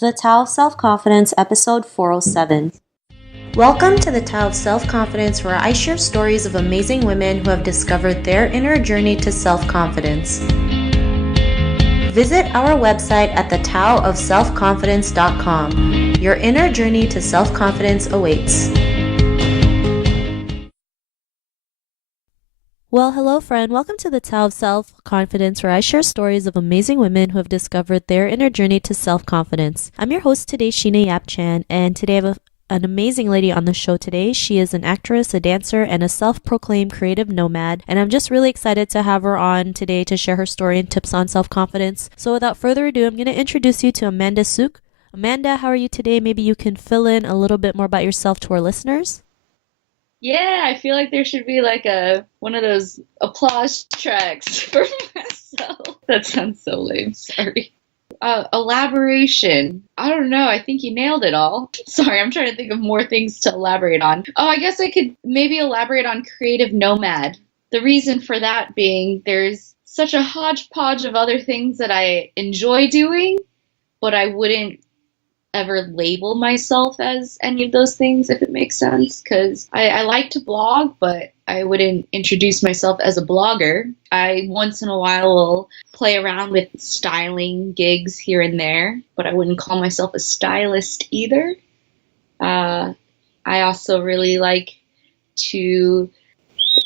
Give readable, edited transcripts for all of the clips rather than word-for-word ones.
The Tao of Self-Confidence, episode 407. Welcome to the Tao of Self-Confidence, where I share stories of amazing women who have discovered their inner journey to self-confidence. Visit our website at thetaoofselfconfidence.com. Your inner journey to self-confidence awaits. Well, hello friend. Welcome to the Tao of Self-Confidence, where I share stories of amazing women who have discovered their inner journey to self-confidence. I'm your host today, Sheena Yap-Chan, and today I have an amazing lady on the show today. She is an actress, a dancer, and a self-proclaimed creative nomad, and I'm just really excited to have her on today to share her story and tips on self-confidence. So without further ado, I'm going to introduce you to Amanda Suk. Amanda, how are you today? Maybe you can fill in a little bit more about yourself to our listeners. Yeah, I feel like there should be like one of those applause tracks for myself. That sounds so lame. Sorry. Elaboration. I don't know. I think you nailed it all. Sorry, I'm trying to think of more things to elaborate on. Oh, I guess I could maybe elaborate on creative nomad. The reason for that being there's such a hodgepodge of other things that I enjoy doing, but I wouldn't ever label myself as any of those things, if it makes sense, because I like to blog, but I wouldn't introduce myself as a blogger. I once in a while will play around with styling gigs here and there, but I wouldn't call myself a stylist either. I also really like to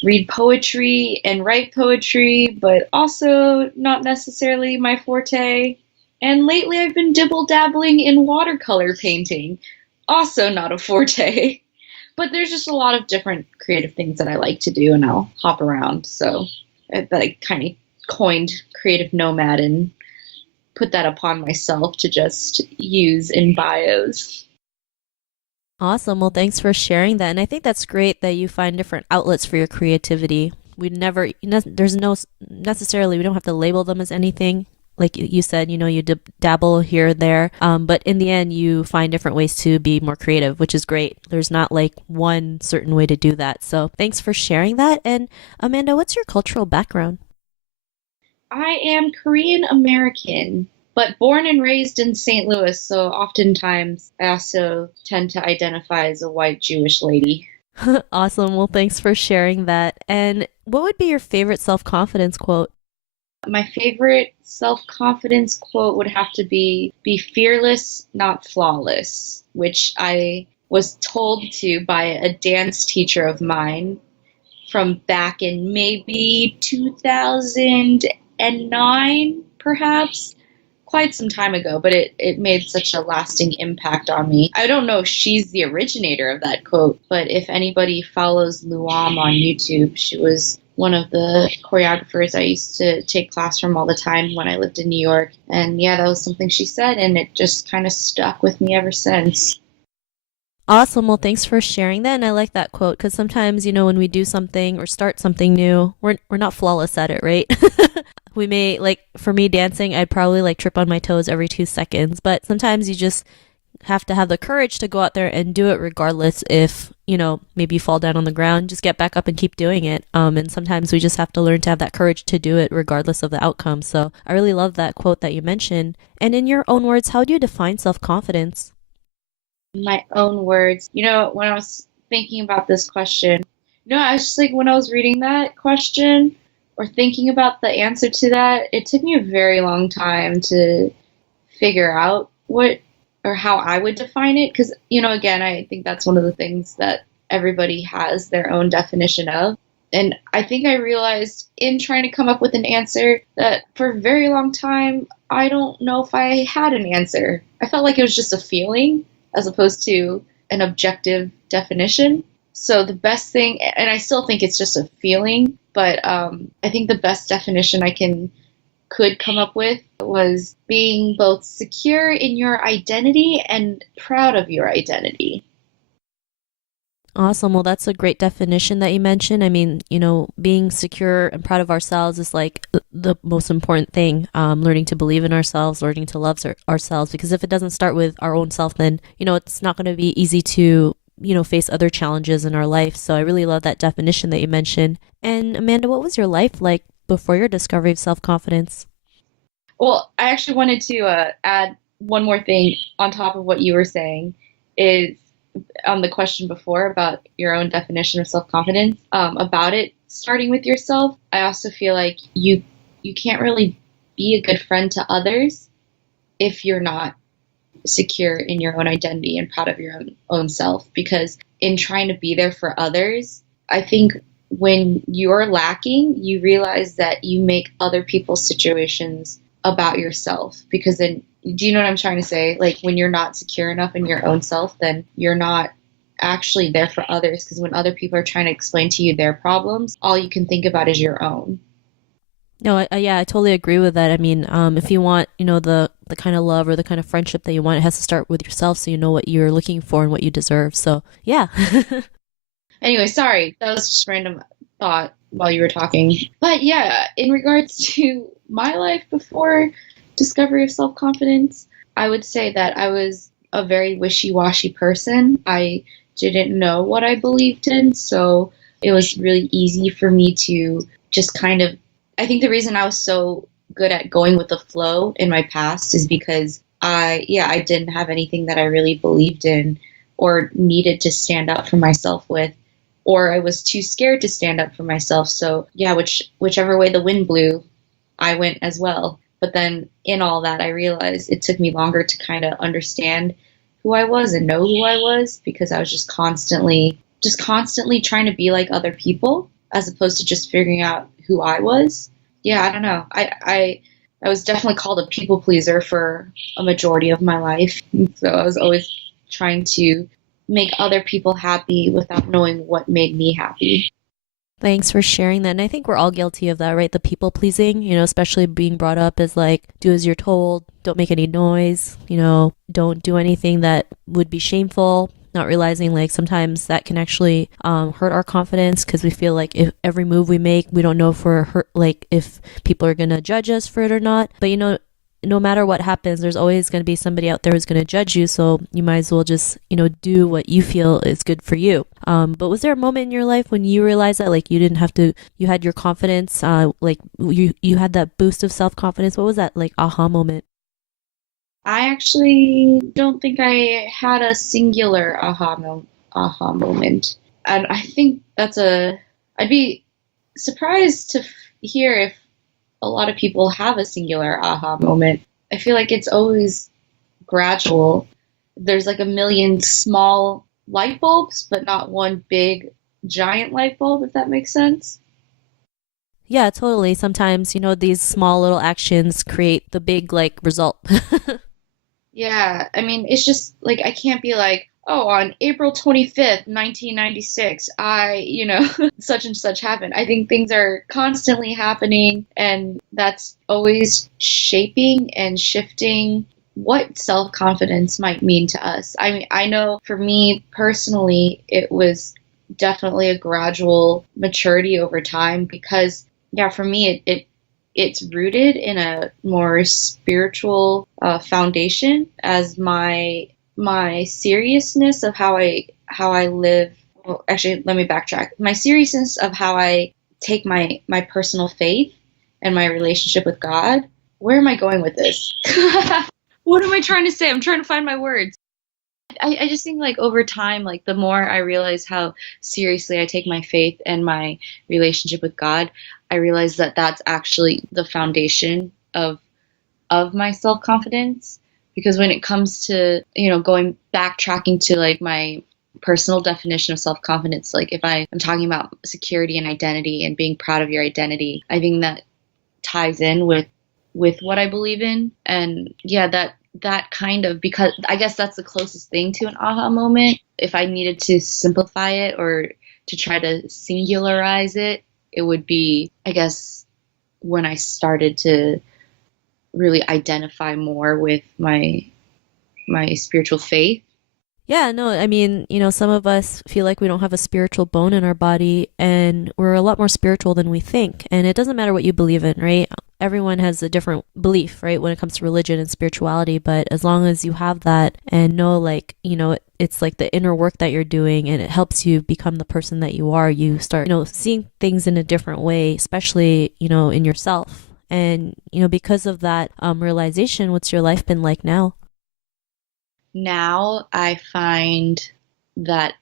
read poetry and write poetry, but also not necessarily my forte. And lately I've been dibble-dabbling in watercolor painting. Also not a forte. But there's just a lot of different creative things that I like to do, and I'll hop around. So I kind of coined creative nomad and put that upon myself to just use in bios. Awesome. Well, thanks for sharing that. And I think that's great that you find different outlets for your creativity. There's no necessarily, we don't have to label them as anything. Like you said, you dabble here and there, but in the end, you find different ways to be more creative, which is great. There's not like one certain way to do that. So thanks for sharing that. And Amanda, what's your cultural background? I am Korean American, but born and raised in St. Louis, so oftentimes I also tend to identify as a white Jewish lady. Awesome. Well, thanks for sharing that. And what would be your favorite self-confidence quote? My favorite self-confidence quote would have to be fearless, not flawless, which I was told to by a dance teacher of mine from back in maybe 2009, perhaps. Quite some time ago, but it made such a lasting impact on me. I don't know if she's the originator of that quote, but if anybody follows Luam on YouTube, she was one of the choreographers I used to take class from all the time when I lived in New York. And yeah, that was something she said, and it just kind of stuck with me ever since. Awesome. Well, thanks for sharing that. And I like that quote because sometimes, when we do something or start something new, we're not flawless at it, right? We may, like, for me dancing, I'd probably trip on my toes every 2 seconds. But sometimes you just have to have the courage to go out there and do it regardless if, maybe you fall down on the ground, just get back up and keep doing it. And sometimes we just have to learn to have that courage to do it regardless of the outcome. So I really love that quote that you mentioned. And in your own words, how do you define self-confidence? My own words. When I was thinking about this question, I was just like, when I was reading that question or thinking about the answer to that, it took me a very long time to figure out what or how I would define it. Because, again, I think that's one of the things that everybody has their own definition of. And I think I realized in trying to come up with an answer that for a very long time, I don't know if I had an answer. I felt like it was just a feeling as opposed to an objective definition. So the best thing, and I still think it's just a feeling, but I think the best definition I could come up with was being both secure in your identity and proud of your identity. Awesome. Well, that's a great definition that you mentioned. I mean, being secure and proud of ourselves is like the most important thing. Learning to believe in ourselves, learning to love ourselves, because if it doesn't start with our own self, then, it's not going to be easy to, face other challenges in our life. So I really love that definition that you mentioned. And Amanda, what was your life like before your discovery of self-confidence? Well, I actually wanted to add one more thing on top of what you were saying is on the question before about your own definition of self-confidence, about it starting with yourself. I also feel like you can't really be a good friend to others if you're not secure in your own identity and proud of your own self, because in trying to be there for others, I think when you're lacking, you realize that you make other people's situations about yourself, because then, do you know what I'm trying to say? Like, when you're not secure enough in your own self, then you're not actually there for others, because when other people are trying to explain to you their problems, all you can think about is your own. No, yeah, I totally agree with that. I mean, if you want, the kind of love or the kind of friendship that you want, it has to start with yourself, so you know what you're looking for and what you deserve. So, yeah. Anyway, sorry, that was just random thought while you were talking. But yeah, in regards to my life before discovery of self-confidence, I would say that I was a very wishy-washy person. I didn't know what I believed in, so it was really easy for me to just kind of, I think the reason I was so good at going with the flow in my past is because I didn't have anything that I really believed in or needed to stand up for myself with, or I was too scared to stand up for myself. So yeah, whichever way the wind blew, I went as well. But then in all that, I realized it took me longer to kind of understand who I was and know who I was, because I was just constantly trying to be like other people as opposed to just figuring out who I was. Yeah, I don't know. I was definitely called a people pleaser for a majority of my life. So I was always trying to make other people happy without knowing what made me happy. Thanks for sharing that. And I think we're all guilty of that, right? The people pleasing, especially being brought up as like, do as you're told, don't make any noise, don't do anything that would be shameful. Not realizing like sometimes that can actually hurt our confidence, because we feel like if every move we make, we don't know if we're hurt, like if people are going to judge us for it or not. But no matter what happens, there's always going to be somebody out there who's going to judge you. So you might as well just, do what you feel is good for you. But was there a moment in your life when you realized that like you didn't have to, you had your confidence, like you had that boost of self-confidence? What was that like aha moment? I actually don't think I had a singular aha moment. And I think I'd be surprised to hear if a lot of people have a singular aha moment. I feel like it's always gradual. There's like a million small light bulbs, but not one big giant light bulb, if that makes sense. Yeah, totally. Sometimes, these small little actions create the big like result. Yeah, I mean, it's just like I can't be like, oh, on April 25th, 1996, such and such happened. I think things are constantly happening, and that's always shaping and shifting what self-confidence might mean to us. I mean, I know for me personally, it was definitely a gradual maturity over time, because, yeah, for me, it's rooted in a more spiritual foundation, as my seriousness of how I live. Well, actually, let me backtrack. My seriousness of how I take my personal faith and my relationship with God. Where am I going with this? What am I trying to say? I'm trying to find my words. I just think like over time, like the more I realize how seriously I take my faith and my relationship with God, I realize that that's actually the foundation of my self-confidence. Because when it comes to, going backtracking to like my personal definition of self-confidence, like if I'm talking about security and identity and being proud of your identity, I think that ties in with what I believe in. And yeah, that kind of, because I guess that's the closest thing to an aha moment. If I needed to simplify it or to try to singularize it, it would be, I guess, when I started to really identify more with my spiritual faith. Yeah, no, I mean, some of us feel like we don't have a spiritual bone in our body, and we're a lot more spiritual than we think. And it doesn't matter what you believe in, right? Everyone has a different belief, right, when it comes to religion and spirituality. But as long as you have that and know, like, it's like the inner work that you're doing, and it helps you become the person that you are, you start, seeing things in a different way, especially, in yourself. And, because of that realization, what's your life been like now? now I find that,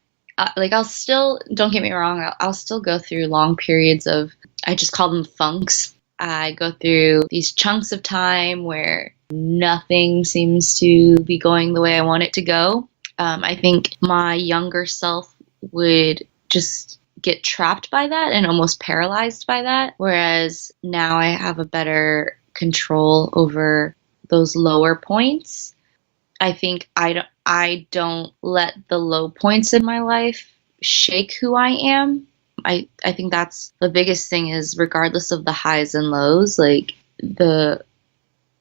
like, I'll still, don't get me wrong, I'll still go through long periods of, I just call them funks. I go through these chunks of time where nothing seems to be going the way I want it to go. I think my younger self would just get trapped by that and almost paralyzed by that. Whereas now I have a better control over those lower points. I think I don't let the low points in my life shake who I am. I think that's the biggest thing is regardless of the highs and lows, like the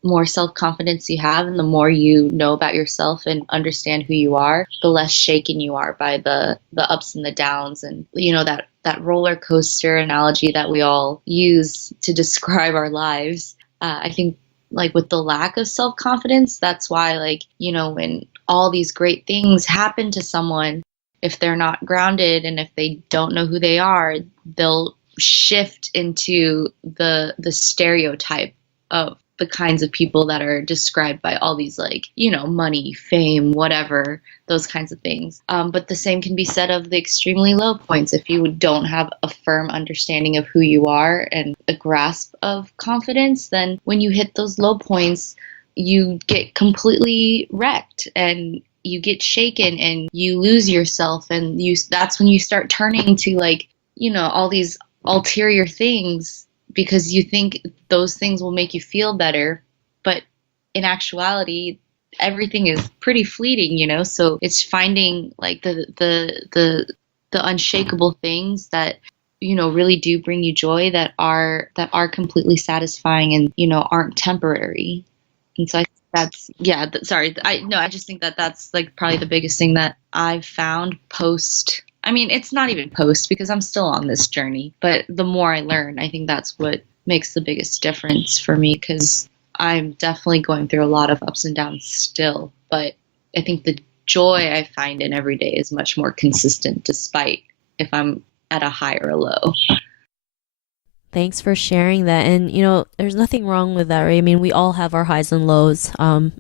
more self-confidence you have and the more you know about yourself and understand who you are, the less shaken you are by the ups and the downs. And you know, that roller coaster analogy that we all use to describe our lives. I think like with the lack of self-confidence, that's why, like, you know, when all these great things happen to someone, if they're not grounded and if they don't know who they are, they'll shift into the stereotype of the kinds of people that are described by all these, like, you know, money, fame, whatever, those kinds of things. But the same can be said of the extremely low points. If you don't have a firm understanding of who you are and a grasp of confidence, then when you hit those low points, you get completely wrecked and you get shaken and you lose yourself. And that's when you start turning to, like, you know, all these ulterior things because you think those things will make you feel better. But in actuality, everything is pretty fleeting, you know? So it's finding like the unshakable things that, you know, really do bring you joy, that are completely satisfying and, you know, aren't temporary. And so I think that's, yeah, sorry. I just think that that's like probably the biggest thing that I've found post. I mean, it's not even post because I'm still on this journey, but the more I learn, I think that's what makes the biggest difference for me, because I'm definitely going through a lot of ups and downs still. But I think the joy I find in every day is much more consistent, despite if I'm at a high or a low. Thanks for sharing that. And, you know, there's nothing wrong with that, right? I mean, we all have our highs and lows.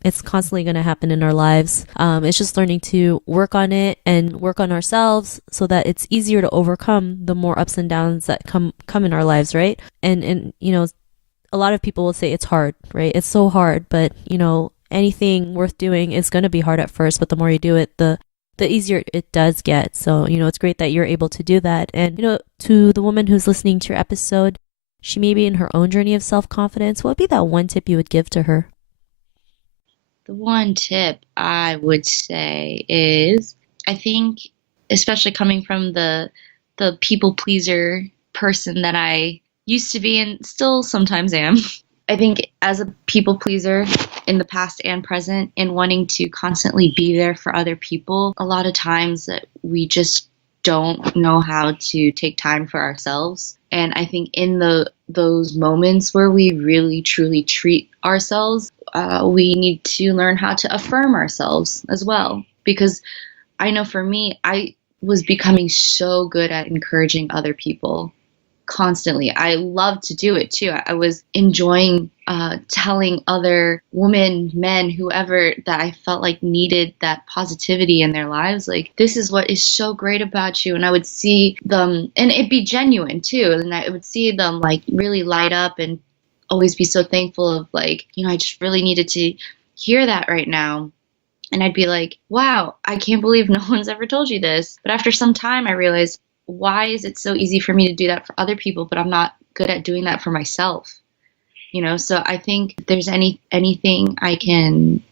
It's constantly going to happen in our lives. It's just learning to work on it and work on ourselves so that it's easier to overcome the more ups and downs that come in our lives, right? And, you know, a lot of people will say it's hard, right? It's so hard, but, you know, anything worth doing is going to be hard at first, but the more you do it, the easier it does get. So, you know, it's great that you're able to do that. And, you know, to the woman who's listening to your episode, she may be in her own journey of self-confidence. What would be that one tip you would give to her? The one tip I would say is, I think, especially coming from the people pleaser person that I used to be and still sometimes am, I think as a people pleaser in the past and present, and wanting to constantly be there for other people, a lot of times that we just don't know how to take time for ourselves. And I think in those moments where we really truly treat ourselves, we need to learn how to affirm ourselves as well. Because I know for me, I was becoming so good at encouraging other people constantly. I love to do it too. I was enjoying telling other women, men, whoever that I felt like needed that positivity in their lives, like, this is what is so great about you. And I would see them, and it'd be genuine too. And I would see them like really light up and always be so thankful of, like, you know, I just really needed to hear that right now. And I'd be like, wow, I can't believe no one's ever told you this. But after some time, I realized, why is it so easy for me to do that for other people, but I'm not good at doing that for myself? You know, so I think if there's anything I can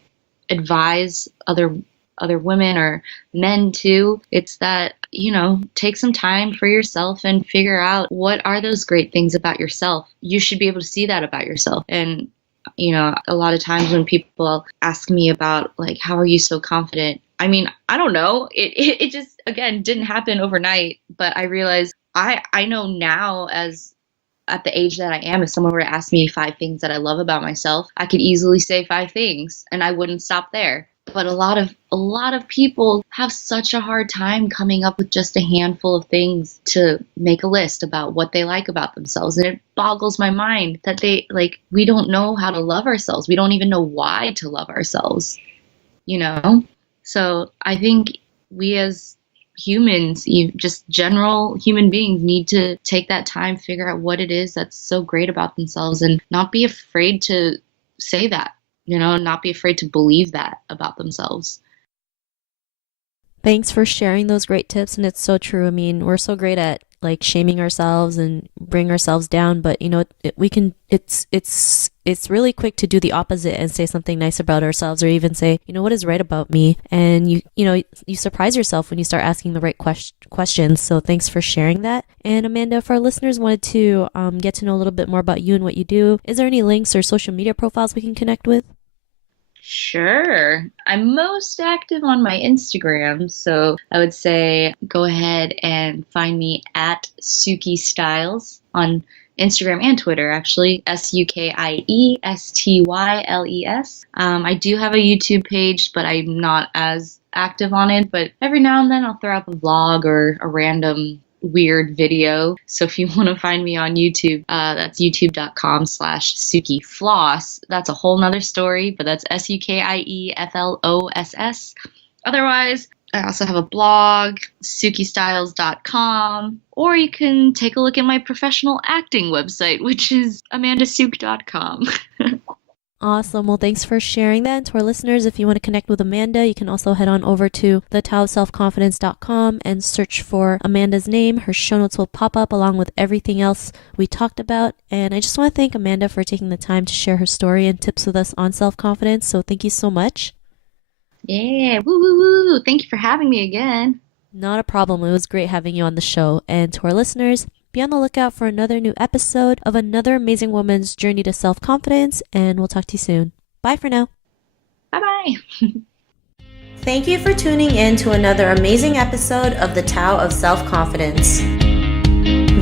advise other women or men too, it's that, you know, take some time for yourself and figure out what are those great things about yourself. You should be able to see that about yourself. And, you know, a lot of times when people ask me about, like, how are you so confident? I mean, I don't know. It just, again, didn't happen overnight. But I realized I know now, as at the age that I am, if someone were to ask me 5 things that I love about myself, I could easily say 5 things and I wouldn't stop there. But a lot of people have such a hard time coming up with just a handful of things to make a list about what they like about themselves. And it boggles my mind that we don't know how to love ourselves. We don't even know why to love ourselves, you know? So I think we as humans, just general human beings, need to take that time, figure out what it is that's so great about themselves, and not be afraid to say that, not be afraid to believe that about themselves. Thanks for sharing those great tips. And it's so true. I mean, we're so great at like shaming ourselves and bring ourselves down, but we can, it's really quick to do the opposite and say something nice about ourselves, or even say, what is right about me? And you surprise yourself when you start asking the right questions. So thanks for sharing that. And Amanda, if our listeners wanted to get to know a little bit more about you and what you do, is there any links or social media profiles we can connect with? Sure. I'm most active on my Instagram, so I would say go ahead and find me at Suki Styles on Instagram and Twitter, actually. SUKIESTYLES. I do have a YouTube page, but I'm not as active on it. But every now and then I'll throw up a vlog or a random weird video. So if you want to find me on YouTube, that's youtube.com/Suki Floss. That's a whole nother story, but that's SUKIEFLOSS. Otherwise, I also have a blog, sukistyles.com, or you can take a look at my professional acting website, which is amandasuk.com. Awesome. Well, thanks for sharing that. And to our listeners, if you want to connect with Amanda, you can also head on over to thetaoofselfconfidence.com and search for Amanda's name. Her show notes will pop up along with everything else we talked about. And I just want to thank Amanda for taking the time to share her story and tips with us on self-confidence. So thank you so much. Yeah, woo, woo, woo. Thank you for having me again. Not a problem. It was great having you on the show. And to our listeners, be on the lookout for another new episode of another amazing woman's journey to self-confidence, and we'll talk to you soon. Bye for now. Bye-bye. Thank you for tuning in to another amazing episode of The Tao of Self-Confidence.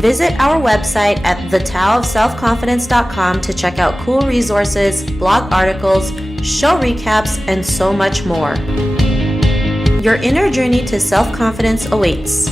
Visit our website at thetaoofselfconfidence.com to check out cool resources, blog articles, show recaps, and so much more. Your inner journey to self-confidence awaits.